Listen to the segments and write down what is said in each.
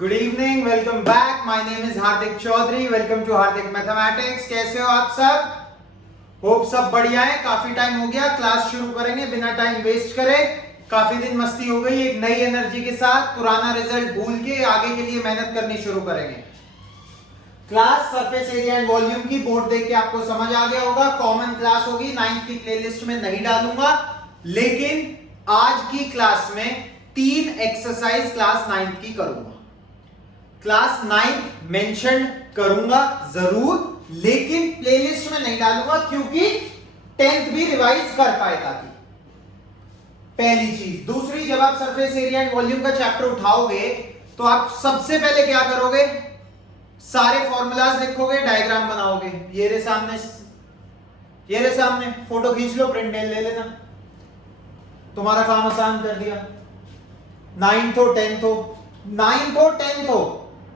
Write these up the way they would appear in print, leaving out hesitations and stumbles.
Good evening, welcome back. My name is Hardik Chaudhary. Welcome to Hardik mathematics. कैसे हो आप सब? होप सब बढ़िया है। काफी टाइम हो गया, क्लास शुरू करेंगे बिना टाइम वेस्ट करे। काफी दिन मस्ती हो गई, एक नई एनर्जी के साथ पुराना रिजल्ट भूल के आगे के लिए मेहनत करनी शुरू करेंगे। Class surface area and volume की बोर्ड देख के आपको समझ आ गया होगा। कॉमन क्लास होगी, 9th की प्लेलिस्ट में नहीं डालूंगा, लेकिन आज की क्लास में 3 एक्सरसाइज क्लास 9th की करूंगा। क्लास 9th मेंशन करूंगा जरूर, लेकिन प्लेलिस्ट में नहीं डालूंगा क्योंकि 10th भी रिवाइज कर पाए। ताकि पहली चीज। दूसरी, जब आप सरफेस एरिया एंड वॉल्यूम का चैप्टर उठाओगे तो आप सबसे पहले क्या करोगे? सारे फॉर्मूलाज लिखोगे, डायग्राम बनाओगे। ये रे सामने, ये रे सामने, फोटो खींच लो, प्रिंट ले लेना। तुम्हारा काम आसान कर दिया। 9th हो 10th हो, 9th हो 10th हो,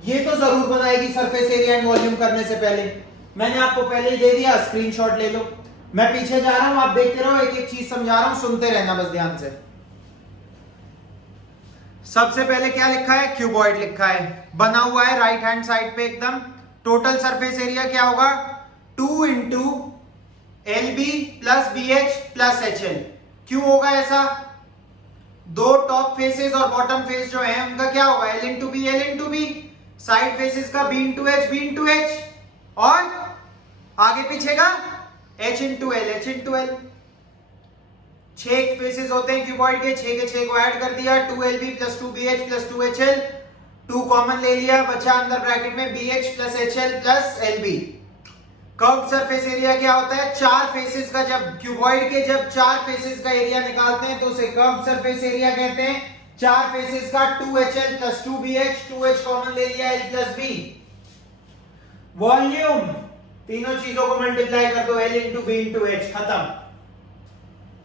ये तो जरूर बनाएगी सरफेस एरिया एंड वॉल्यूम करने से पहले। मैंने आपको पहले ही दे दिया, स्क्रीनशॉट ले लो। मैं पीछे जा रहा हूं, आप देखते रहो, एक एक चीज समझा रहा हूं, सुनते रहना बस ध्यान से। सबसे पहले क्या लिखा है? क्यूबॉइड लिखा है, बना हुआ है राइट हैंड साइड पे एकदम। टोटल सरफेस एरिया क्या होगा? 2 into LB plus BH plus HL। क्यों होगा ऐसा? दो टॉप फेसेस और बॉटम फेस जो है उनका क्या होगा? L into B, L into B. Side faces का B into H, B into H, और आगे पीछे का H into L, H into L। 6 faces होते हैं क्यूबॉइड के, 6 के 6 को ऐड कर दिया, 2LB plus 2BH plus 2HL। 2 common ले लिया, बचा अंदर ब्रैकेट में BH plus HL plus LB। Curved surface area क्या होता है? 4 फेसेस का, जब क्यूबॉइड के जब 4 फेसेस का एरिया निकालते हैं तो उसे कर्व्ड सरफेस एरिया कहते हैं। 4 फेसेस का 2HL plus 2BH, 2H common ले लिया, L प्लस B। वॉल्यूम, तीनों चीजों को मल्टीप्लाई कर दो, L into B into H, खत्म।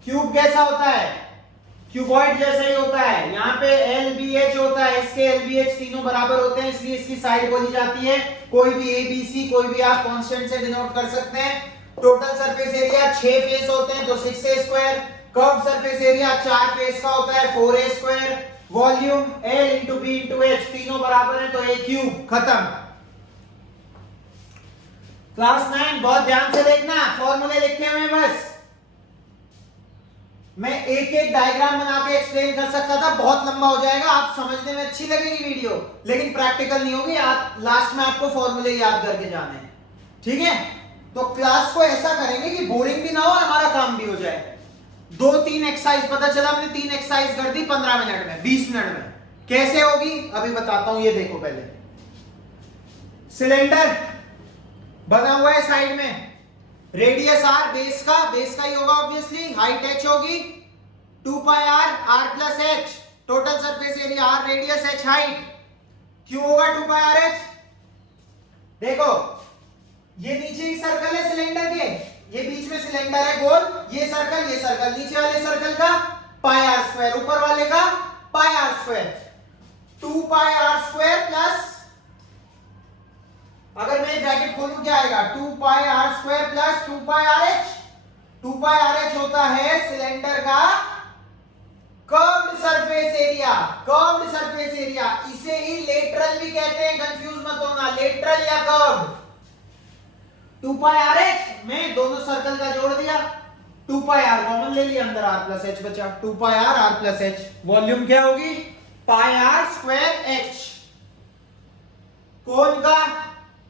क्यूब कैसा होता है? क्यूबॉइड जैसा ही होता है। यहाँ पे LBH होता है, इसके LBH तीनों बराबर होते हैं, इसलिए इसकी साइड बोली जाती है। कोई भी ABC, कोई भी आप कांस्टेंट से डिनोट कर सकते हैं। टोटल सरफेस एरिया 6 फेस होते हैं तो 6A square. Curved surface area 4 face का होता है, 4A square. Volume L into B into H, तीनों बराबर है तो A क्यूब, खत्म। क्लास 9 बहुत ध्यान से देखना, फॉर्मूले लिखे हुए बस। मैं एक एक डायग्राम बना के एक्सप्लेन कर सकता था, बहुत लंबा हो जाएगा, आप समझने में अच्छी लगेगी वीडियो, लेकिन प्रैक्टिकल नहीं होगी। लास्ट में आपको फॉर्मूले याद करके जाने हैं, ठीक है? तो क्लास को ऐसा करेंगे कि बोरिंग भी ना हो और हमारा काम भी हो जाए। 2-3 एक्सरसाइज, पता चला हमने 3 एक्सरसाइज कर दी 15 मिनट में, 20 मिनट में। कैसे होगी अभी बताता हूं, ये देखो। पहले सिलेंडर बना हुआ है साइड में, रेडियस R, बेस का ही होगा ऑब्वियसली, हाइट H होगी, 2 पाई R plus H। Total surface area R radius, H height. क्यों होगा 2 पाई R H? देखो, ये नीचे एक सर्कल है सिलेंडर के, ये बीच में सिलेंडर है गोल, ये सर्कल, नीचे वाले सर्कल का पाई R स्क्वायर, ऊपर वाले का पाई R स्क्वायर। 2 पाई R स्क्वायर प्लस, अगर मैं ब्रैकेट खोलूं क्या आएगा? 2 पाई R स्क्वायर प्लस 2 पाई RH। 2 पाई RH होता है सिलेंडर का curved surface area. Curved surface area, इसे ही लेटरल भी कहते हैं, कंफ्यूज मत होना, लेटरल या कर्व्ड। 2 पाई RH में दोनों सर्कल का जोड़ दिया, 2 पाई R कॉमन ले लिया, अंदर R प्लस H बचा, 2 पाई R प्लस H। वॉल्यूम क्या होगी? पाई R स्क्वायर H। कोण का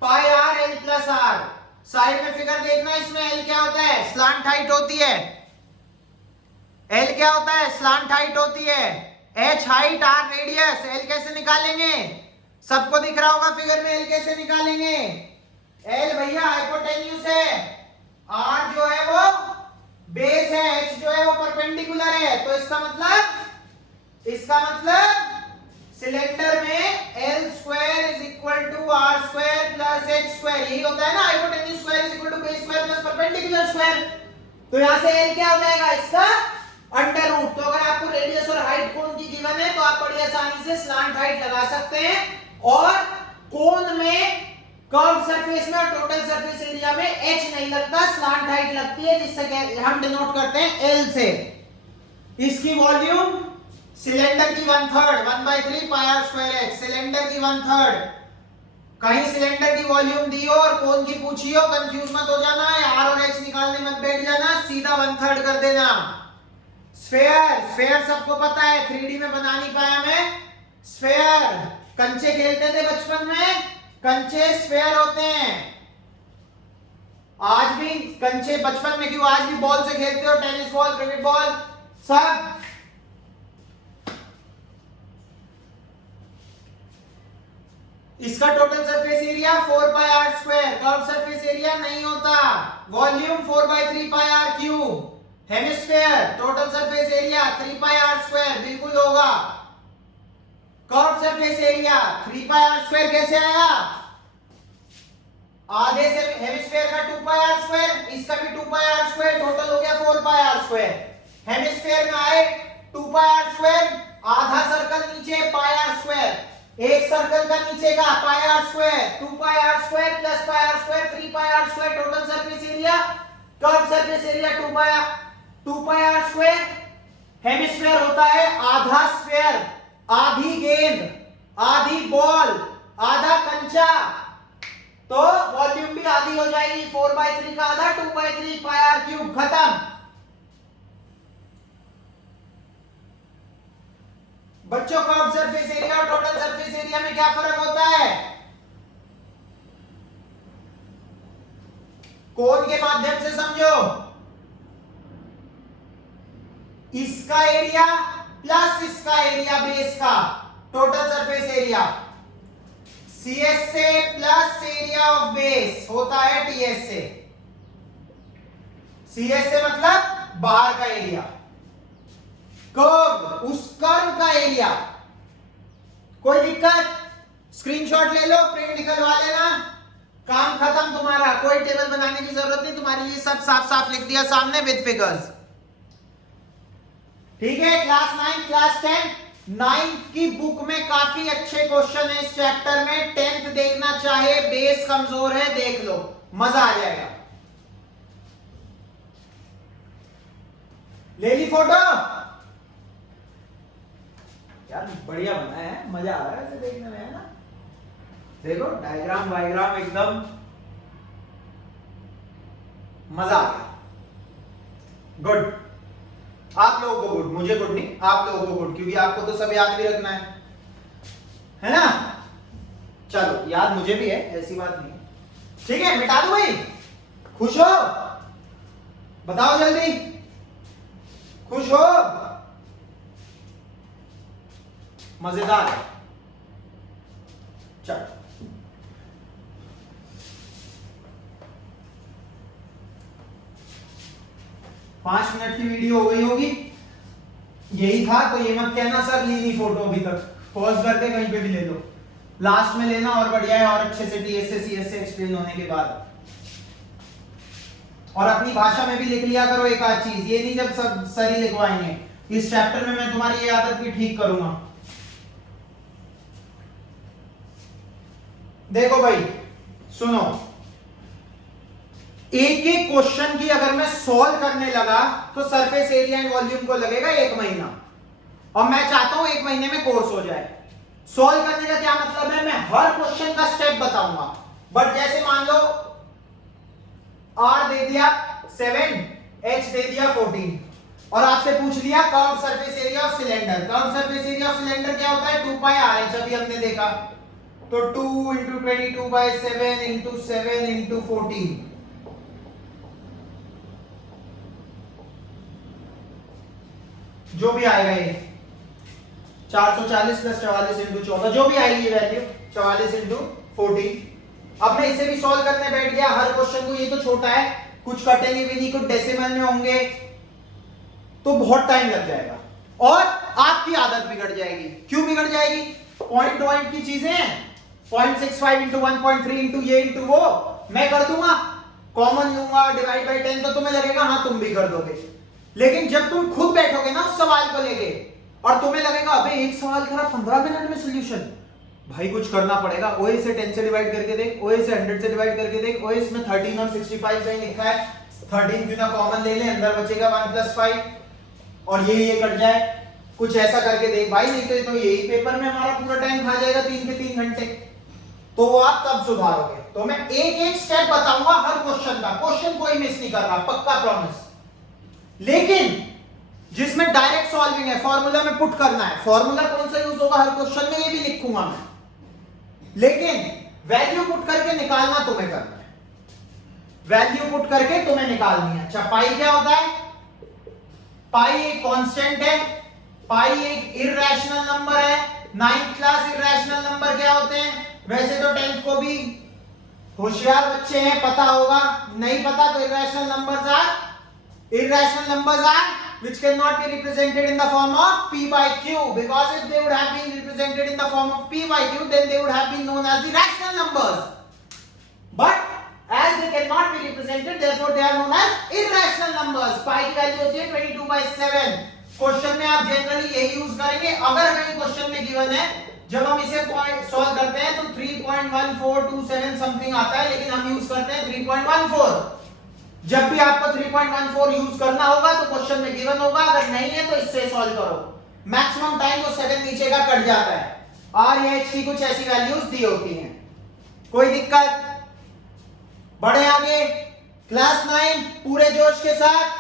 पाई R L plus R। Side में फिगर देखना, इसमें L क्या होता है? स्लांट हाइट होती है। L क्या होता है? स्लांट हाइट होती है। H height, R radius. L कैसे निकालेंगे? सबको दिख रहा होगा फिगर में, L कैसे निकालेंगे? L भैया हाइपोटेन्यूज है, R जो है वो बेस है, H जो है वो परपेंडिकुलर है। तो इसका मतलब सिलेंडर में L square is equal to R square plus H square, यही होता है ना, hypotenuse square is equal to base square plus perpendicular square. तो यहां से L क्या हो जाएगा? इसका अंडर रूट। तो अगर आपको रेडियस और हाइट कोण की गिवन है तो आप बड़ी आसानी से स्लांट हाइट लगा सकते हैं। और कोण में, कर्व सरफेस में और टोटल सरफेस एरिया में H नहीं लगता, स्लांट हाइट लगती है, जिससे हम डिनोट करते हैं L से। इसकी वॉल्यूम सिलेंडर की 1/3 1/3 पाई आर स्क्वायर एक्स, सिलेंडर की 1/3। कहीं सिलेंडर की वॉल्यूम दी हो और कोन की पूछी हो, कंफ्यूज मत हो जाना, आर और एच निकालने मत बैठ जाना, सीधा 1/3 कर देना। स्फेयर, स्फेयर सबको पता है, 3D में बना नहीं पाया मैं। स्फेयर कंचे खेलते थे बचपन में, कंचे स्फेयर होते हैं। आज भी कंचे बचपन में क्यों, आज भी बॉल से खेलते हो, टेनिस बॉल, क्रिकेट बॉल सब। इसका total surface area 4 pi R square, curve surface area नहीं होता। Volume 4/3 pi R cube. Hemisphere total surface area 3 pi R square, बिल्कुल होगा। Curve surface area 3 pi R square कैसे आया? आधे से हेमिस्फेयर का 2 पाई आर स्क्वायर, इसका भी 2 पाई आर स्क्वायर, टोटल हो गया 4 पाई आर स्क्वायर। हेमिस्फेयर में आए 2 पाई आर स्क्वायर, आधा सर्कल नीचे पाई आर स्क्वायर, एक सर्कल का नीचे का pi R square, 2 pi R square plus pi R square 3 pi R square, total surface area, curve surface area 2 pi R square. Hemisphere होता है आधा sphere, आधी गेंद, आधी बॉल, आधा कंचा, तो वॉल्यूम भी आधी हो जाएगी, 4/3 का आधा 2/3 पाई आर क्यूब, खत्म। बच्चों कर्व सरफेस एरिया और टोटल सरफेस एरिया में क्या फर्क होता है? कोन के माध्यम से समझो, इसका एरिया प्लस इसका एरिया बेस का, टोटल सरफेस एरिया, CS से प्लस एरिया ऑफ बेस होता है TS से। CS से मतलब बाहर का एरिया, कर्व, उस कर्व का एरिया। कोई दिक्कत? स्क्रीनशॉट ले लो, प्रिंट निकलवा लेना, काम खत्म तुम्हारा, कोई टेबल बनाने की जरूरत नहीं, तुम्हारे लिए सब साफ साफ लिख दिया सामने विद फिगर्स। ठीक है, क्लास 9 क्लास 10 9th की बुक में काफी अच्छे क्वेश्चन है इस चैप्टर में। 10th देखना चाहे, बेस कमजोर है, देख लो, मजा आ जाएगा। ले ली फोटो? यार बढ़िया बना है, मजा आ रहा है इसे देखने में, है ना? देखो डायग्राम वायग्राम एकदम मजा आ गया। गुड, आप लोगों को गुड, मुझे गुड नहीं, आप लोगों को गुड, क्योंकि आपको तो सब याद भी रखना है ना? चलो, याद मुझे भी है, ऐसी बात नहीं। ठीक है, मिटा दो भाई। खुश हो? बताओ जल्दी, खुश हो? मजेदार है। चलो, पांच मिनट की वीडियो हो गई होगी, यही था। तो ये मत कहना सर ली नहीं फोटो अभी तक, पॉज करके कहीं पे भी ले लो, लास्ट में लेना और बढ़िया है, और अच्छे से TS से CS से एक्सप्लेन होने के बाद। और अपनी भाषा में भी लिख लिया करो एक आध चीज, ये नहीं जब सब सर ही लिखवाएंगे। इस चैप्टर में मैं तुम्हारी ये आदत भी ठीक करूंगा। देखो भाई सुनो, एक एक क्वेश्चन की अगर मैं सॉल्व करने लगा तो सरफेस एरिया एंड वॉल्यूम को लगेगा 1 महीना, और मैं चाहता हूं 1 महीने में कोर्स हो जाए। सॉल्व करने का क्या मतलब है? मैं हर क्वेश्चन का स्टेप बताऊंगा। बट जैसे मान लो R दे दिया 7, H दे दिया 14, और आपसे पूछ लिया curve surface area of cylinder. Curve surface area of cylinder क्या होता है? 2 पाई RH, अभी हमने देखा। तो 2 × 22/7 × 7 × 14, जो भी आएगा ये 440 + 44 × 14, जो भी आएगी ये वैल्यू 44 × 14। अब मैं इसे भी सॉल्व करने बैठ गया हर क्वेश्चन को। ये तो छोटा है, कुछ कटेंगे भी नहीं, कुछ डेसिमल में होंगे, तो बहुत टाइम लग जाएगा और आपकी आदत बिगड़ जाएगी। क्यों बिगड़ जाएगी? पॉइंट पॉइंट की चीजें हैं, 0.65 × 1.3 × ये × वो मैं कर दूंगा, कॉमन लूंगा, डिवाइड बाय 10, तो तुम्हें लगेगा हाँ तुम भी कर दोगे। लेकिन जब तुम खुद बैठोगे ना उस सवाल को लेके और तुम्हें लगेगा अबे एक सवाल करा 15 मिनट में सॉल्यूशन, भाई कुछ करना पड़ेगा। OA से 10 से डिवाइड करके देख, OA से 100 से डिवाइड करके देख, OA में 13 और 65 कहीं लिखा है, 13 क्यों ना कॉमन ले ले, अंदर बचेगा 1 + 5 और ये कट जाए, कुछ ऐसा करके देख भाई, नहीं तो ये तो यही पेपर में हमारा पूरा टाइम खा जाएगा 3 के 3 घंटे। तो वो आप तब सुधारोगे। तो मैं एक एक स्टेप बताऊंगा हर क्वेश्चन का, क्वेश्चन कोई मिस नहीं कर रहा, पक्का प्रॉमिस। लेकिन जिसमें डायरेक्ट सॉल्विंग है, फॉर्मूला में पुट करना है, फॉर्मूला कौन सा यूज होगा हर क्वेश्चन में ये भी लिखूंगा मैं, लेकिन वैल्यू पुट करके निकालना तुम्हें करना है, वैल्यू पुट करके तुम्हें निकालनी है। अच्छा, पाई क्या होता है? पाई एक कांस्टेंट है, पाई एक इररेशनल नंबर है। 9th क्लास इररेशनल नंबर क्या होते हैं? वैसे तो 10th को भी होशियार बच्चे हैं, पता होगा, नहीं पता तो irrational numbers are which cannot be represented in the form of p by q, because if they would have been represented in the form of p by q, then they would have been known as the rational numbers, but as they cannot be represented, therefore they are known as irrational numbers। पाई की value होती है 22/7। Question में आप generally यही use करेंगे। अगर कहीं question में गिवन है, जब हम इसे सॉल्व करते हैं तो 3.1427 समथिंग आता है, लेकिन हम यूज करते हैं 3.14। जब भी आपको 3.14 यूज करना होगा तो क्वेश्चन में गिवन होगा, अगर नहीं है तो इससे सॉल्व करो। मैक्सिमम टाइम तो 7 नीचे का कट जाता है, और ये h की कुछ ऐसी वैल्यूज दी होती हैं। कोई दिक्कत? बढ़े आगे, क्लास 9 पूरे जोश के साथ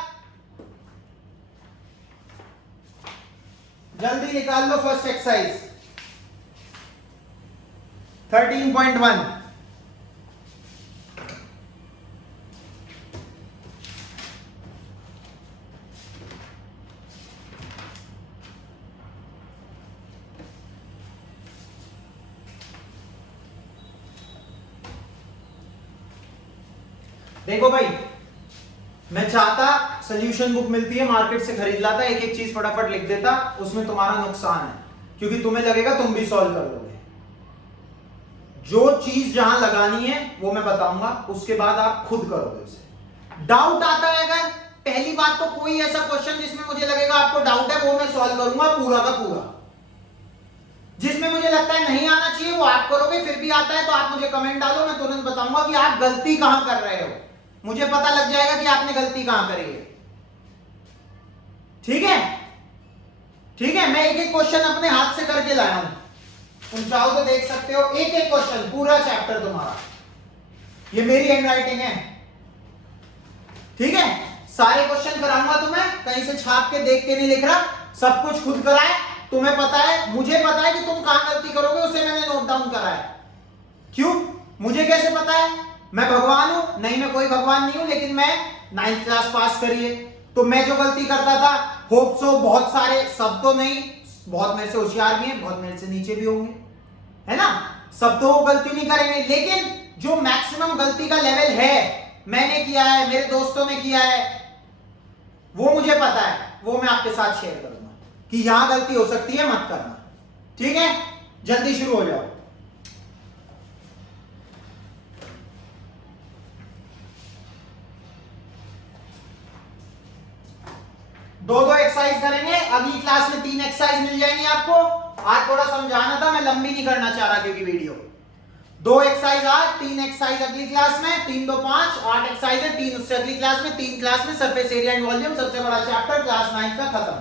जल्दी निकाल लो फर्स्ट एक्सरसाइज 13.1। देखो भाई, मैं चाहता सॉल्यूशन बुक मिलती है मार्केट से खरीद लाता, एक एक चीज फटाफट लिख देता, उसमें तुम्हारा नुकसान है, क्योंकि तुम्हें लगेगा तुम भी सॉल्व कर लोगे। जो चीज जहां लगानी है वो मैं बताऊंगा, उसके बाद आप खुद करोगे उसे। डाउट आता है अगर, पहली बात तो कोई ऐसा क्वेश्चन जिसमें मुझे लगेगा आपको डाउट है, वो मैं सॉल्व करूंगा पूरा का पूरा। जिसमें मुझे लगता है नहीं आना चाहिए वो आप करोगे, फिर भी आता है तो आप मुझे कमेंट डालो, मैं तुरंत बताऊंगा कि आप गलती कहां कर रहे हो, मुझे पता लग जाएगा कि आपने गलती कहां करी है। ठीक है? ठीक है, मैं एक एक क्वेश्चन अपने हाथ से करके लाया हूं, तुम चाहो तो देख सकते हो, एक एक क्वेश्चन पूरा चैप्टर तुम्हारा, ये मेरी हैंडराइटिंग है। ठीक है, सारे क्वेश्चन कराऊंगा तुम्हें, कहीं से छाप के देख के नहीं लिख रहा, सब कुछ खुद कराए। तुम्हें पता है, मुझे पता है कि तुम कहां गलती करोगे, उसे मैंने नोट डाउन करा है। क्यों? मुझे कैसे पता है? मैं भगवान हूं? नहीं, मैं कोई भगवान नहीं हूं, लेकिन मैं 9th क्लास पास करी है, तो मैं जो गलती करता था, होप सो बहुत सारे, सब तो नहीं, बहुत मेरे से होशियार भी हैं, बहुत मेरे से नीचे भी होंगे, है ना, सब तो वो गलती नहीं करेंगे, लेकिन जो मैक्सिमम गलती का लेवल है, मैंने किया है, मेरे दोस्तों ने किया है, वो मुझे पता है, वो मैं आपके साथ शेयर करूंगा कि यहां गलती हो सकती है, मत करना। ठीक है, जल्दी शुरू हो जाओ। दो दो एक्सरसाइज करेंगे, अगली क्लास में 3 एक्सरसाइज मिल जाएंगी आपको। आज थोड़ा समझाना था, मैं लंबी नहीं करना चाह रहा क्योंकि वीडियो 2 एक्सरसाइज आज, 3 एक्सरसाइज अगली क्लास में, 3 2 5 8 एक्सरसाइज है, 3 उससे अगली क्लास में, 3 क्लास में सरफेस एरिया एंड वॉल्यूम, सबसे बड़ा चैप्टर क्लास 9 का खत्म।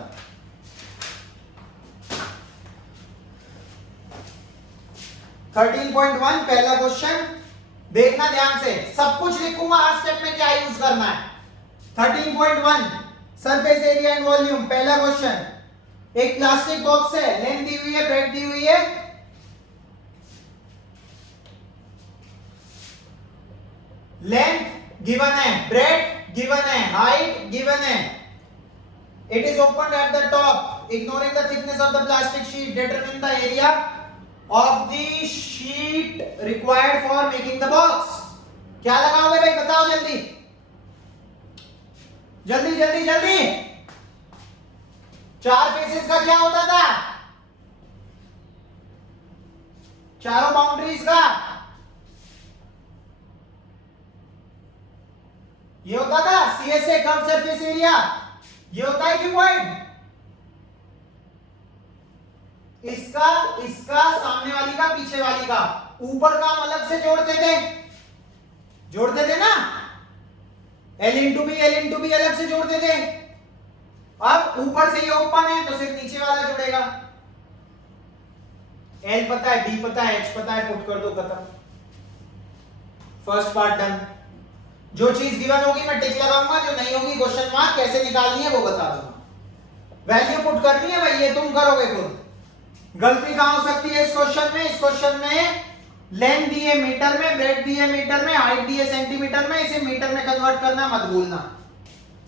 थर्टीन 13.1 पहला क्वेश्चन देखना ध्यान से, सब कुछ लिखूंगा हर स्टेप में क्या यूज करना है। 13.1 सरफेस एरिया एंड वॉल्यूम, पहला क्वेश्चन, एक प्लास्टिक बॉक्स है, लेंथ दी हुई है, ब्रेड्थ दी हुई है, लेंथ गिवन है, ब्रेड्थ गिवन है, हाइट गिवन है। It is open at the top, ignoring the thickness of the plastic sheet, determine the area of the sheet required for making the box. क्या लगाओगे भाई, बताओ जल्दी जल्दी जल्दी जल्दी। 4 फेसेस का क्या होता था, चारों बाउंड्रीज का ये होता था सीएसए, कर्व सरफेस एरिया, ये होता है क्यू पॉइंट, इसका इसका सामने वाली का पीछे वाली का, ऊपर का हम अलग से जोड़ते थे ना, L into B अलग से जोड़ते थे, अब ऊपर से ये ओपन है तो सिर्फ नीचे वाला जुड़ेगा। एल पता है, डी पता है, एच पता है, पुट कर दो, खत्म। First part done. जो चीज गिवन होगी मैं टिक लगाऊंगा, जो नहीं होगी क्वेश्चन मार्क। कैसे निकालनी है वो बता दूंगा। वैल्यू पुट करनी है भाई, ये तुम करोगे खुद। गलती कहां हो सकती है इस क्वेश्चन में? इस क्वेश्चन में लेंथ दी है मीटर में, ब्रेड्थ दी है मीटर में, हाइट दी है सेंटीमीटर में, इसे मीटर में कन्वर्ट करना मत भूलना।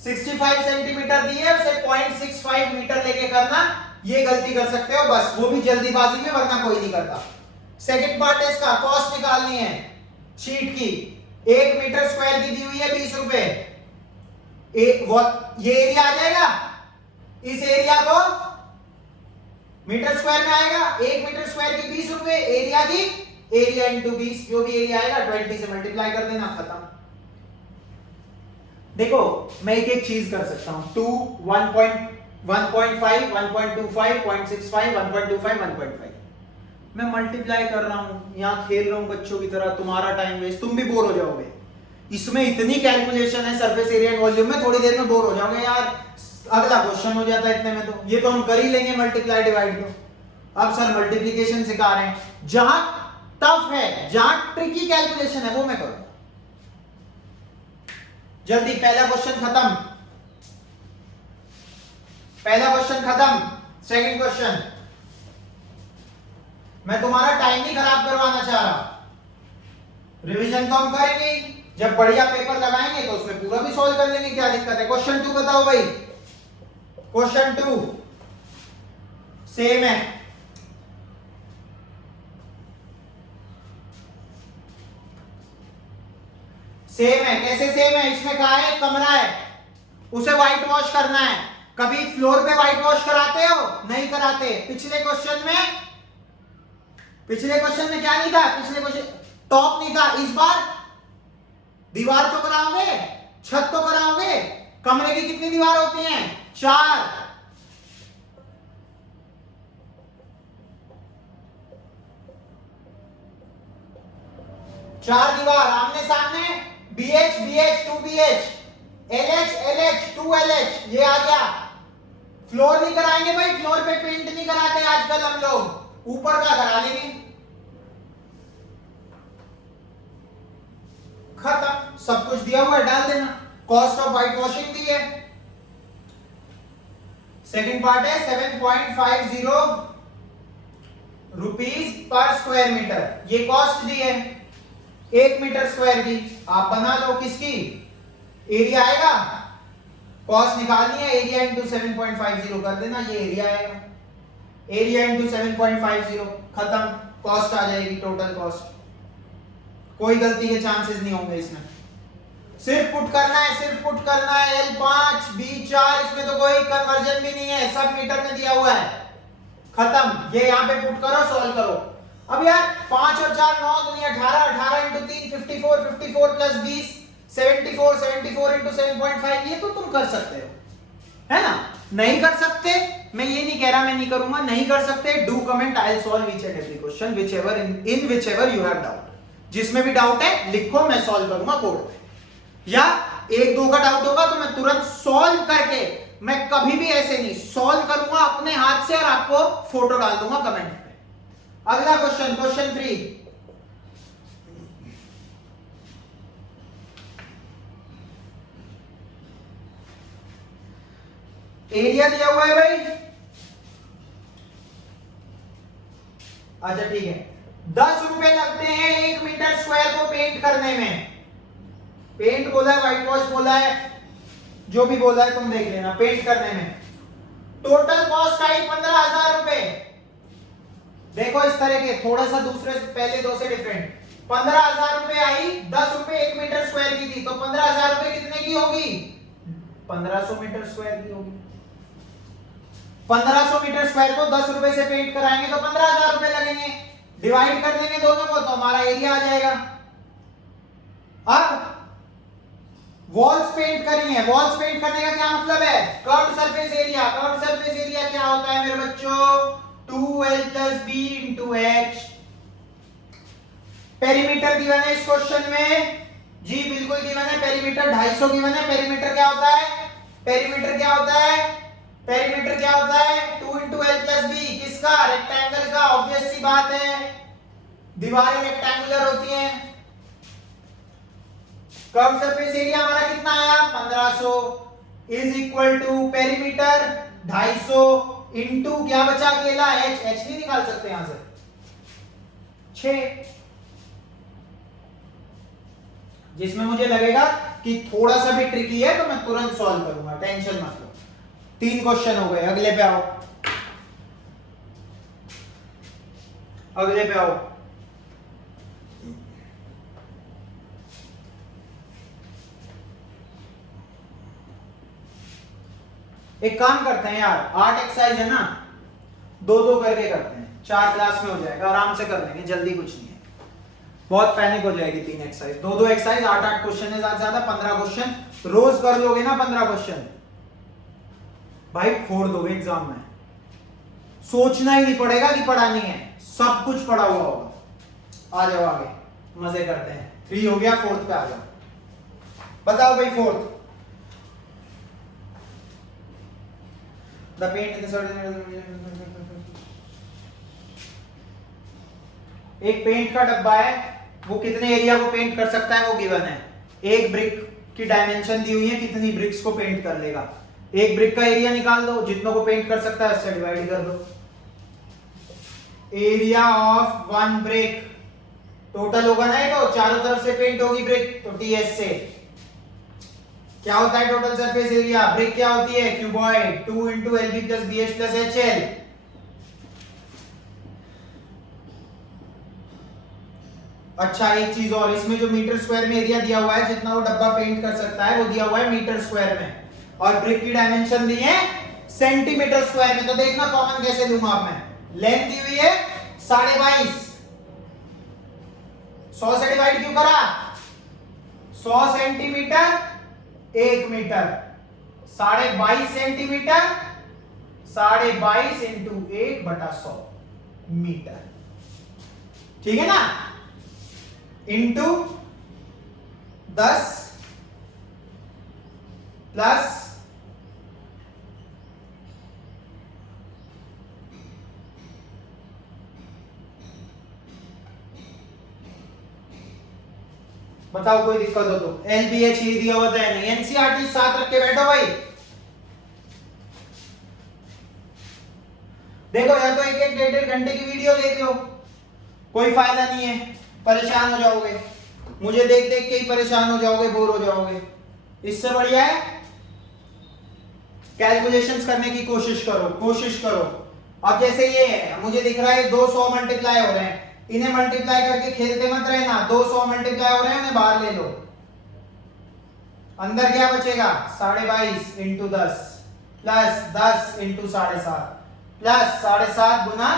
65 सेंटीमीटर दी है, उसे 0.65 मीटर लेके करना। ये गलती कर सकते हो बस, वो भी जल्दीबाजी में, वरना कोई नहीं करता। सेकंड पार्ट है इसका, कॉस्ट निकालनी है शीट की। 1 मीटर स्क्वायर की दी हुई है 20 रुपए। ये एरिया आ जाएगा, इस एरिया को मीटर स्क्वायर में आएगा। 1 मीटर स्क्वायर की 20 रुपए, एरिया की एरिया इंटू 20, जो भी एरिया आएगा 20 से मल्टीप्लाई कर देना, खत्म। देखो मैं एक चीज कर सकता हूं, 2 1.5 1.25 0.65 1.25 1.5 मैं मल्टीप्लाई कर रहा हूं, यहां खेल रहा हूं बच्चों की तरह। तुम्हारा टाइम वेस्ट, तुम भी बोर हो जाओगे। इसमें इतनी कैलकुलेशन है सरफेस एरिया एंड वॉल्यूम में, थोड़ी देर में बोर हो जाओगे यार, अगला क्वेश्चन हो जाता है इतने में। तो ये तो हम कर ही लेंगे मल्टीप्लाई डिवाइड। तो अब सर मल्टीप्लिकेशन सिखा रहे हैं, जहां टफ है, जहां ट्रिकी कैलकुलेशन है वो मैं करूंगा। जल्दी, पहला क्वेश्चन खत्म, पहला क्वेश्चन खत्म। सेकंड क्वेश्चन, मैं तुम्हारा टाइम नहीं खराब करवाना चाह रहा। रिवीजन तो हम करेंगे, जब बढ़िया पेपर लगाएंगे तो उसमें पूरा भी सॉल्व कर लेंगे, क्या दिक्कत है। क्वेश्चन 2 बताओ भाई। क्वेश्चन 2 सेम है, सेम है। कैसे सेम है? इसमें कहा है कमरा है, उसे व्हाइट वॉश करना है। कभी फ्लोर पे व्हाइट वॉश कराते हो? नहीं कराते। पिछले क्वेश्चन में क्या नहीं था? पिछले क्वेश्चन टॉप नहीं था। इस बार दीवार तो कराओगे, छत तो कराओगे। कमरे की कितनी दीवार होती हैं? 4। चार दीवार आमने सामने, BH BH 2BH, LH LH 2LH, ये आ गया। फ्लोर नहीं कराएंगे भाई, फ्लोर पे पेंट नहीं कराते आजकल हम लोग, ऊपर का करा लेंगे, खत्म। सब कुछ दिया हुआ है, डाल देना। कॉस्ट ऑफ व्हाइट वॉशिंग दी है। सेकंड पार्ट है 7.50 रुपीज पर स्क्वायर मीटर, ये कॉस्ट दी है 1 मीटर स्क्वायर की। आप बना लो किसकी, एरिया आएगा, कॉस्ट निकालनी है, एरिया इंटू 7.50 कर देना, ये एरिया आएगा। एरिया इंटू 7.50, खत्म। कॉस्ट आ जाएगी, टोटल कॉस्ट। कोई गलती के चांसेस नहीं होंगे इसमें। सिर्फ पुट करना है, सिर्फ पुट करना है। L5 B4, इसमें तो कोई कन्वर्जन भी नहीं है, सब मीटर में दिया हुआ है, खत्म। ये यहाँ पे पुट करो, सॉल्व करो। अब यार 5 और 4 9 दूनी 18, 18 इंटू 3 54, 54 प्लस 20 74, 74 इंटू 7.5, ये तो तुम कर सकते हो, है ना। नहीं कर सकते, मैं ये नहीं कह रहा मैं नहीं करूंगा, नहीं कर सकते, do comment, I will solve each and every question whichever in whichever you have doubt. जिसमें भी डाउट है लिखो, मैं सॉल्व करूंगा कोड में। या 1-2 का डाउट होगा तो मैं तुरंत सॉल्व करके, मैं कभी भी ऐसे नहीं, सॉल्व करूंगा अपने हाथ से और आपको फोटो डाल दूंगा कमेंट में। अगला क्वेश्चन, क्वेश्चन 3। एरिया दिया हुआ है भाई, अच्छा ठीक है। 10 रुपए लगते हैं 1 मीटर स्क्वायर को पेंट करने में। पेंट बोला है, व्हाइट वॉश बोला है, जो भी बोला है तुम देख लेना। पेंट करने में टोटल कॉस्ट आई 15,000 रुपए। देखो इस तरह के, थोड़ा सा दूसरे पहले 2 से डिफरेंट। 15,000 रुपए आई, 10 रुपए 1 मीटर स्क्वायर की थी, तो 15,000 रुपए कितने की होगी? 1500 मीटर स्क्वायर की होगी। 1500 मीटर स्क्वायर को 10 रुपए से पेंट कराएंगे तो 15,000 रुपए लगेंगे। डिवाइड कर देंगे दोनों को तो हमारा एरिया आ जाएगा। अब वॉल्स पेंट करी है, वॉल्स पेंट करने का क्या मतलब है? Curved surface area. Curved surface area क्या होता है मेरे बच्चों? 2L + B × H। Perimeter given है इस क्वेश्चन में, जी बिल्कुल गिवन है। पेरीमीटर 250 गिवन है। पेरीमीटर क्या होता है? पेरीमीटर क्या होता है? पेरीमीटर क्या होता है 2 इंटू एल प्लस बी, किसका, रेक्टेंगल का, ऑब्वियस सी बात है, दीवारें रेक्टेंगुलर होती हैं। कर्व सरफेस एरिया हमारा कितना आया 1500 is equal to perimeter 250 into क्या बचा अकेला एच, एच नहीं निकाल सकते यहां से 6, जिसमें मुझे लगेगा कि थोड़ा सा भी ट्रिकी है तो मैं तुरंत सॉल्व करूंगा, टेंशन मत लो। 3 क्वेश्चन हो गए, अगले पे आओ, अगले पे आओ। एक काम करते हैं यार, 8 एक्सरसाइज है ना, 2-2 करके करते हैं, 4 क्लास में हो जाएगा, आराम से कर लेंगे, जल्दी कुछ नहीं है, बहुत पैनिक हो जाएगी 3 एक्सरसाइज, 2-2 एक्सरसाइज, 8-8 क्वेश्चन है, ज्यादा 15 क्वेश्चन रोज कर लोगे ना, 15 क्वेश्चन भाई फोड़ दोगे एग्जाम में, सोचना ही नहीं पड़ेगा कि पढ़ानी है, सब कुछ पढ़ा हुआ होगा। आ जाओ आगे, मजे करते हैं। 3 हो गया, 4th पे आ जाओ, बताओ भाई 4th। द पेंट एक पेंट का डब्बा है, वो कितने एरिया को पेंट कर सकता है वो गिवन है। एक ब्रिक की डायमेंशन दी हुई है, कितनी ब्रिक्स को पेंट कर लेगा। एक ब्रिक का एरिया निकाल दो, जितनों को पेंट कर सकता है उससे डिवाइड कर दो। एरिया ऑफ 1 ब्रिक टोटल होगा ना, ये तो चारों तरफ से पेंट होगी ब्रिक, तो टीएस से क्या होता है टोटल सरफेस एरिया। ब्रिक क्या होती है cuboid, 2 into L B plus B H plus H L. अच्छा एक चीज और, इसमें जो मीटर स्क्वायर में एरिया दिया हुआ है, जितना वो डब्बा पेंट कर सकता है वो दिया हुआ है मीटर स्क्वायर में, और ब्रिक की डायमेंशन दी है सेंटीमीटर स्क्वायर में। तो देखना कॉमन कैसे दूंगा अब मैं। लेंथ दी हुई है 22.5, 100 से डिवाइड क्यों करा, 100 centimetre 1 metre, 22.5 centimetre 22.5 into 1/100 metre, ठीक है ना, इंटू 10 प्लस बताओ कोई दिक्कत हो तो। एलबीएच ये दिया होता है नहीं, एनसीईआरटी साथ रख के बैठो भाई। देखो या तो 1-1 1.5 घंटे की वीडियो देख लो, कोई फायदा नहीं है, परेशान हो जाओगे, मुझे देख देख के ही परेशान हो जाओगे, बोर हो जाओगे। इससे बढ़िया है कैलकुलेशंस करने की कोशिश करो, कोशिश करो। अब जैसे ये है, मुझे दिख रहा है 200 मल्टीप्लाई हो रहे हैं, इन्हें मल्टीप्लाई करके खेलते मत रहना, 200 मल्टीप्लाई हो रहे हैं उन्हें बाहर ले लो, अंदर क्या बचेगा 22.5 इंटू 10 प्लस 10 इंटू 7.5 प्लस 7.5 गुना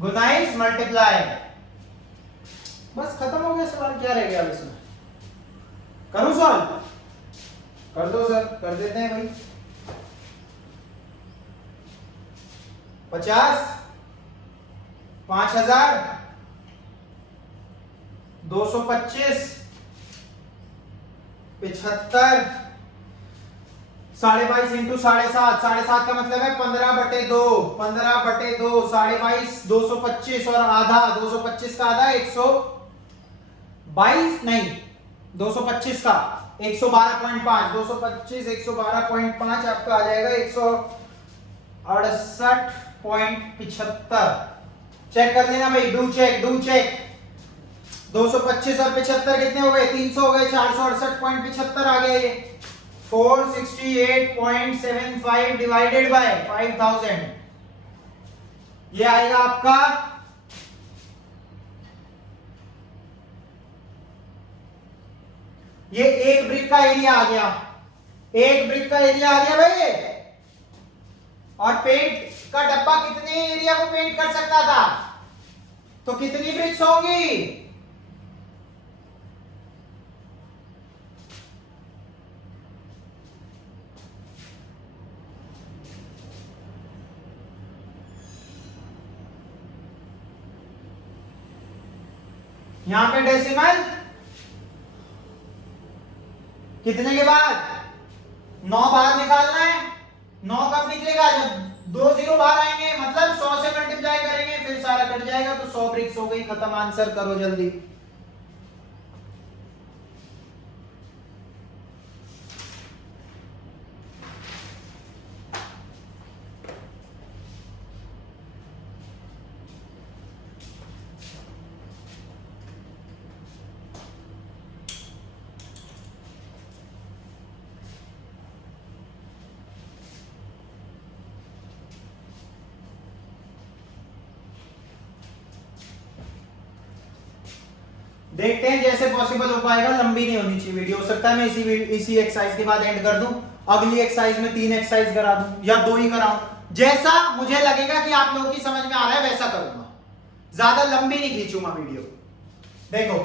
19 मल्टीप्लाई। बस खत्म हो गया सवाल, क्या रह गया अब इसमें। करूं सॉल्व, कर दो सर, कर देते हैं भाई। 50 5000 225 75 22.5 इंटू 7.5, 7.5 का मतलब है 15/2, 15/2 22.5 225 और आधा, 225 का आधा 122 नहीं 225 का 112.5, 225 112.5 आपका आ जाएगा 168.75। चेक कर लेना भाई, डू चेक, डू चेक। 225 और 75 कितने हो गए, 300 हो गए, 468.75 आ गया ये। 468.75 डिवाइडेड बाय 5000, ये आएगा आपका ये एक ब्रिक का एरिया आ गया, एक ब्रिक का एरिया आ गया भाई। और पेंट का डब्बा कितने एरिया को पेंट कर सकता था, तो कितनी ब्रिक्स होंगी, यहां पे डेसिमल कितने के बाद 9 बाहर निकालना है, 9 कब निकलेगा? जब 2 जीरो बाहर आएंगे, मतलब 100 से मल्टीप्लाई करेंगे, फिर सारा कट जाएगा, तो 100 ब्रिक्स हो गई, खत्म। आंसर करो जल्दी। देखते हैं जैसे पॉसिबल हो पाएगा, लंबी नहीं होनी चाहिए वीडियो। हो सकता है मैं इसी एक्सरसाइज के बाद एंड कर दूं, अगली एक्सरसाइज में 3 एक्सरसाइज करा दूं या 2 ही कराऊं, जैसा मुझे लगेगा कि आप लोगों की समझ में आ रहा है वैसा करूंगा। ज्यादा लंबी नहीं खींचूंगा वीडियो। देखो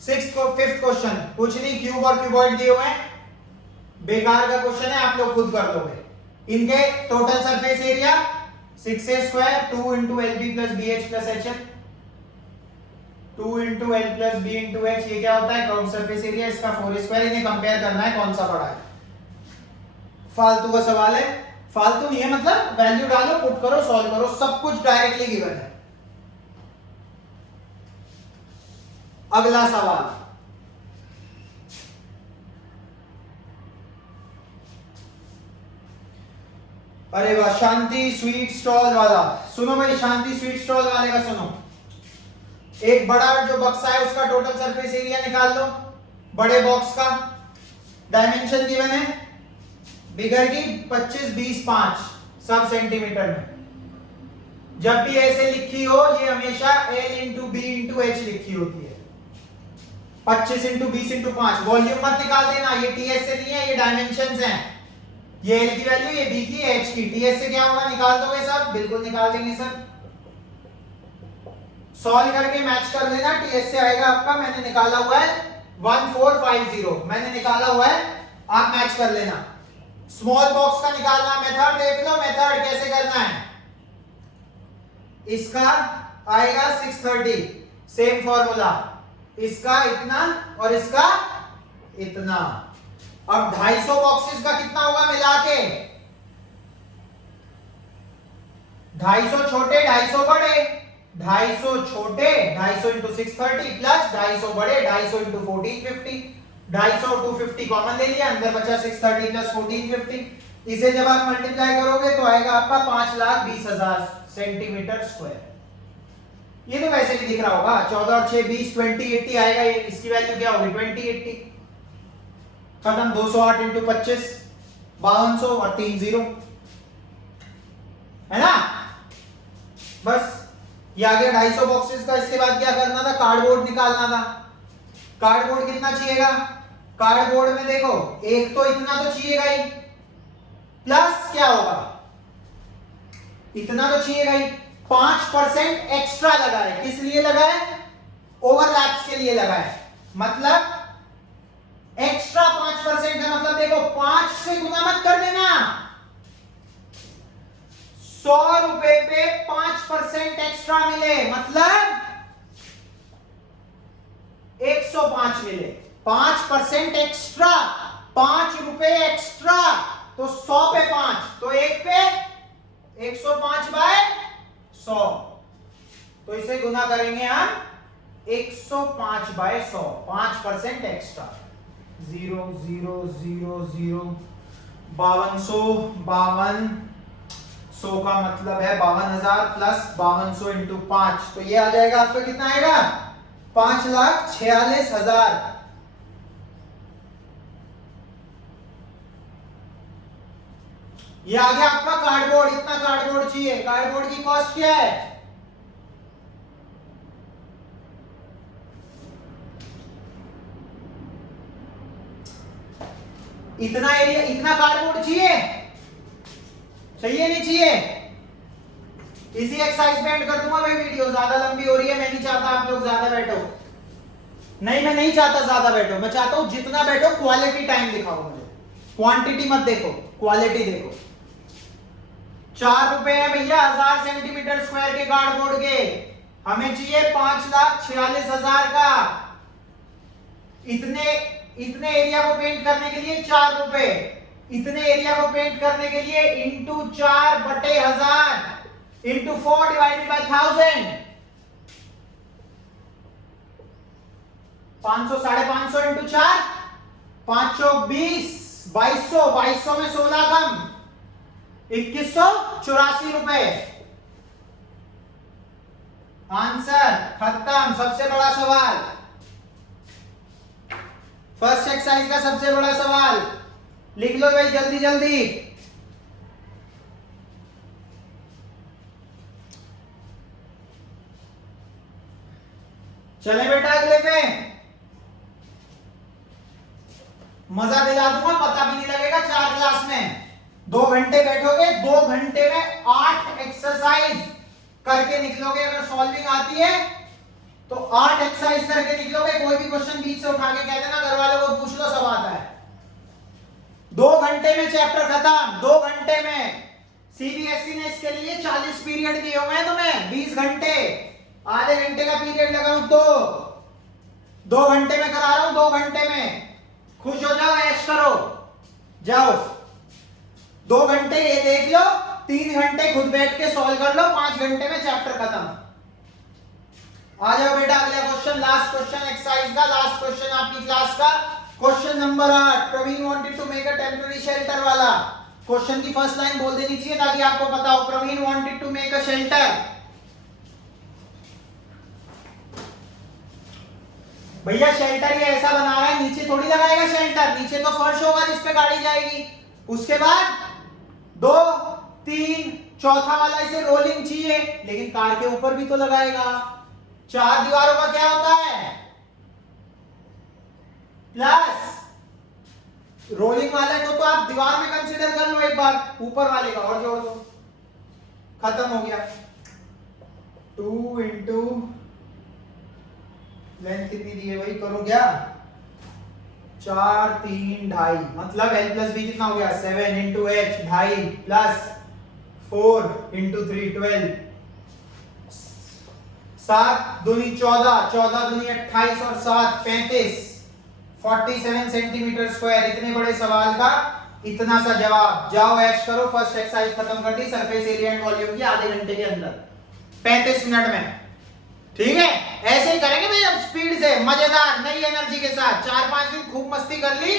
5th क्वेश्चन, कुछ नहीं, क्यूब और क्यूबॉइड दिए हुए हैं, बेकार का क्वेश्चन है, आप लोग खुद कर लोगे। इनके total surface area 6a² 2 × LB + BH + HL 2 × L + B × H, ये क्या होता है? कर्व सरफेस एरिया, इसका 4²। इन्हें कंपेयर करना है कौन सा बड़ा है। फालतू का सवाल है, फालतू नहीं है, मतलब वैल्यू डालो, पुट करो, सॉल्व करो, सब कुछ डायरेक्टली गिवन है। अगला सवाल, अरे वाह, शांति स्वीट स्टॉल वाला। सुनो भाई, शांति स्वीट स्टॉल वाले का सुनो। एक बड़ा जो बक्सा है उसका टोटल सरफेस एरिया निकाल लो, बड़े बॉक्स का। डायमेंशन गिवन है, बिगर की 25, 20, 5 सब सेंटीमीटर में। जब भी ऐसे लिखी हो, ये हमेशा L × B × H लिखी होती है। 25 × 20 × 5। वॉल्यूम मत निकाल देना, ये TS से नहीं है, ये डायमेंशंस हैं। ये L की वैल्यू, ये B की, H की। TS से क्या होगा? निकाल दोगे सब? बिल्कुल निकाल देंगे सर। सॉल्व करके मैच कर लेना, TS से आएगा आपका, मैंने निकाला हुआ है 1450, मैंने निकाला हुआ है, आप मैच कर लेना। स्मॉल बॉक्स का निकालना, मेथड देख लो, मेथड कैसे करना है। इसका आएगा 630, सेम फॉर्मूला, इसका इतना और इसका इतना। अब 250 बॉक्सेस का कितना होगा मिला के? 250 छोटे, 250 बड़े। 250 छोटे, 250 × 630 प्लस 250 बड़े, 250 × 1450। 250 250 कॉमन ले लिया, अंदर बचा 630 प्लस 1450। इसे जब आप मल्टीप्लाई करोगे तो आएगा आपका 5,20,000 सेंटीमीटर स्क्वायर। ये तो वैसे भी दिख रहा होगा, 14 और 6 20, 20 80 आएगा। ये इसकी वैल्यू क्या होगी? 20 80 खत्म। 208 × 25 5200 और 3 0 है ना। बस ये आ गया 250 बॉक्सेस का। इसके बाद क्या करना था? कार्डबोर्ड निकालना था। कार्डबोर्ड कितना चाहिएगा? कार्डबोर्ड में देखो, एक तो इतना तो चाहिएगा ही, प्लस क्या होगा? इतना तो चाहिएगा ही। 5% एक्स्ट्रा लगा है। किस लिए लगा है? ओवरलैप्स के लिए लगा है। मतलब एक्स्ट्रा 5% है, मतलब देखो 5 से गुना मत कर देना। 100 रुपए पे 5% एक्स्ट्रा मिले, मतलब 105 मिले। 5% एक्स्ट्रा, 5 रुपए एक्स्ट्रा, तो 100 पे 5, तो 1 पे 105/100। तो इसे गुना करेंगे हम 105/100, 5% एक्स्ट्रा। 0 0 0 0 5252, 100 का मतलब है 52,000 प्लस 5200 × 5, तो ये आ जाएगा आपका, कितना आएगा? 5,46,000। ये आ गया आपका कार्डबोर्ड। इतना कार्डबोर्ड चाहिए। कार्डबोर्ड की कॉस्ट क्या है? इतना एरिया, इतना कार्डबोर्ड चाहिए? चाहिए नहीं चाहिए? इसी एक्सरसाइज में एंड कर दूंगा भाई वीडियो, ज्यादा लंबी हो रही है, मैं नहीं चाहता आप लोग ज्यादा बैठो। नहीं, मैं नहीं चाहता ज्यादा बैठो, मैं चाहता हूं जितना बैठो क्वालिटी टाइम दिखाओ मुझे। क्वांटिटी मत देखो, क्वालिटी देखो। 4 रुपए है भैया 1000 सेंटीमीटर स्क्वायर के कार्डबोर्ड के, हमें चाहिए 5,46,000 का। इतने एरिया को पेंट करने के लिए 4 रुपए। इतने एरिया को पेंट करने के लिए into 4/1000 into 4 divided by 1000, 500 550 into 4 520, 2200 में 16 कम 2184 रुपए। आंसर खत्म। सबसे बड़ा सवाल, फर्स्ट एक्सरसाइज का सबसे बड़ा सवाल लिख लो भाई जल्दी जल्दी। चले बेटा अगले पे, मजा दिला दूंगा, पता भी नहीं लगेगा 4 क्लास में। 2 घंटे बैठोगे, 2 घंटे में 8 एक्सरसाइज करके निकलोगे। अगर सॉल्विंग आती है तो 8 एक्सरसाइज करके निकलोगे। कोई भी क्वेश्चन बीच से उठा के कह देना, घर वालों को पूछ लो, सब आता है। 2 घंटे में चैप्टर खत्म, 2 घंटे में। सीबीएसई ने इसके लिए 40 पीरियड दिए हुए हैं तुम्हें, 20 घंटे, आधे घंटे का पीरियड लगाऊं तो 2 घंटे में करा रहा हूं, 2 घंटे में। खुश हो जाओ, ऐश करो, जाओ। 2 घंटे ये देख लो, 3 घंटे खुद बैठ के सॉल्व कर लो, 5 घंटे में चैप्टर खत्म। आ जाओ बेटा अगला क्वेश्चन, लास्ट क्वेश्चन एक्सरसाइज का, लास्ट क्वेश्चन आपकी क्लास का, question number 8। Praveen wanted to make a temporary shelter वाला। क्वेश्चन की फर्स्ट लाइन बोल देनी चाहिए ताकि आपको पता हो। Praveen wanted to make a shelter. भैया शेल्टर ये ऐसा बना रहा है, नीचे थोड़ी लगाएगा शेल्टर, नीचे तो फर्श होगा जिस पे गाड़ी जाएगी। उसके बाद 2 3 चौथा वाला इसे रोलिंग चाहिए, लेकिन कार के ऊपर भी तो लगाएगा। 4 दीवारों का क्या होता है? प्लस। रोलिंग वाले को तो आप दीवार में कंसीडर कर लो एक बार, ऊपर वाले का और जोड़ दो, खत्म हो गया। 2 इंटू लेंथ कितनी दी है भाई, करो क्या, 4 3 2.5, मतलब L प्लस बी कितना हो गया, 7 इंटू H 2.5 प्लस 4 इंटू 3 12, 7 दूनी 14, 14 दूनी 28 और 7 35, 47 सेंटीमीटर स्क्वायर। इतने बड़े सवाल का इतना सा जवाब। जाओ ऐश करो, फर्स्ट एक्सरसाइज खत्म कर दी, सरफेस एरिया एंड वॉल्यूम की, आधे घंटे के अंदर 35 मिनट में। ठीक है, ऐसे ही करेंगे भाई, अब स्पीड से, मजेदार, नई एनर्जी के साथ। 4-5 दिन खूब मस्ती कर ली,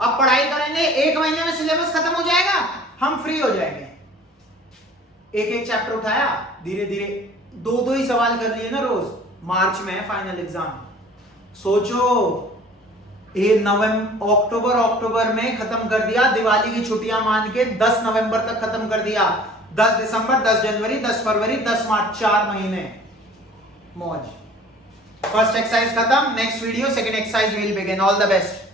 अब पढ़ाई करेंगे। 1 महीने में सिलेबस खत्म हो जाएगा, हम फ्री हो जाएंगे। एक एक चैप्टर उठाया, धीरे धीरे 2-2 ही सवाल कर लिए ना रोज। मार्च में है फाइनल एग्जाम, सोचो ये अक्टूबर में खत्म कर दिया, दिवाली की छुट्टियां मान के 10 नवंबर तक खत्म कर दिया। 10 दिसंबर, 10 जनवरी, 10 फरवरी, 10 मार्च, 4 महीने मौज। फर्स्ट एक्सरसाइज खत्म, next video second exercise will begin. All the best.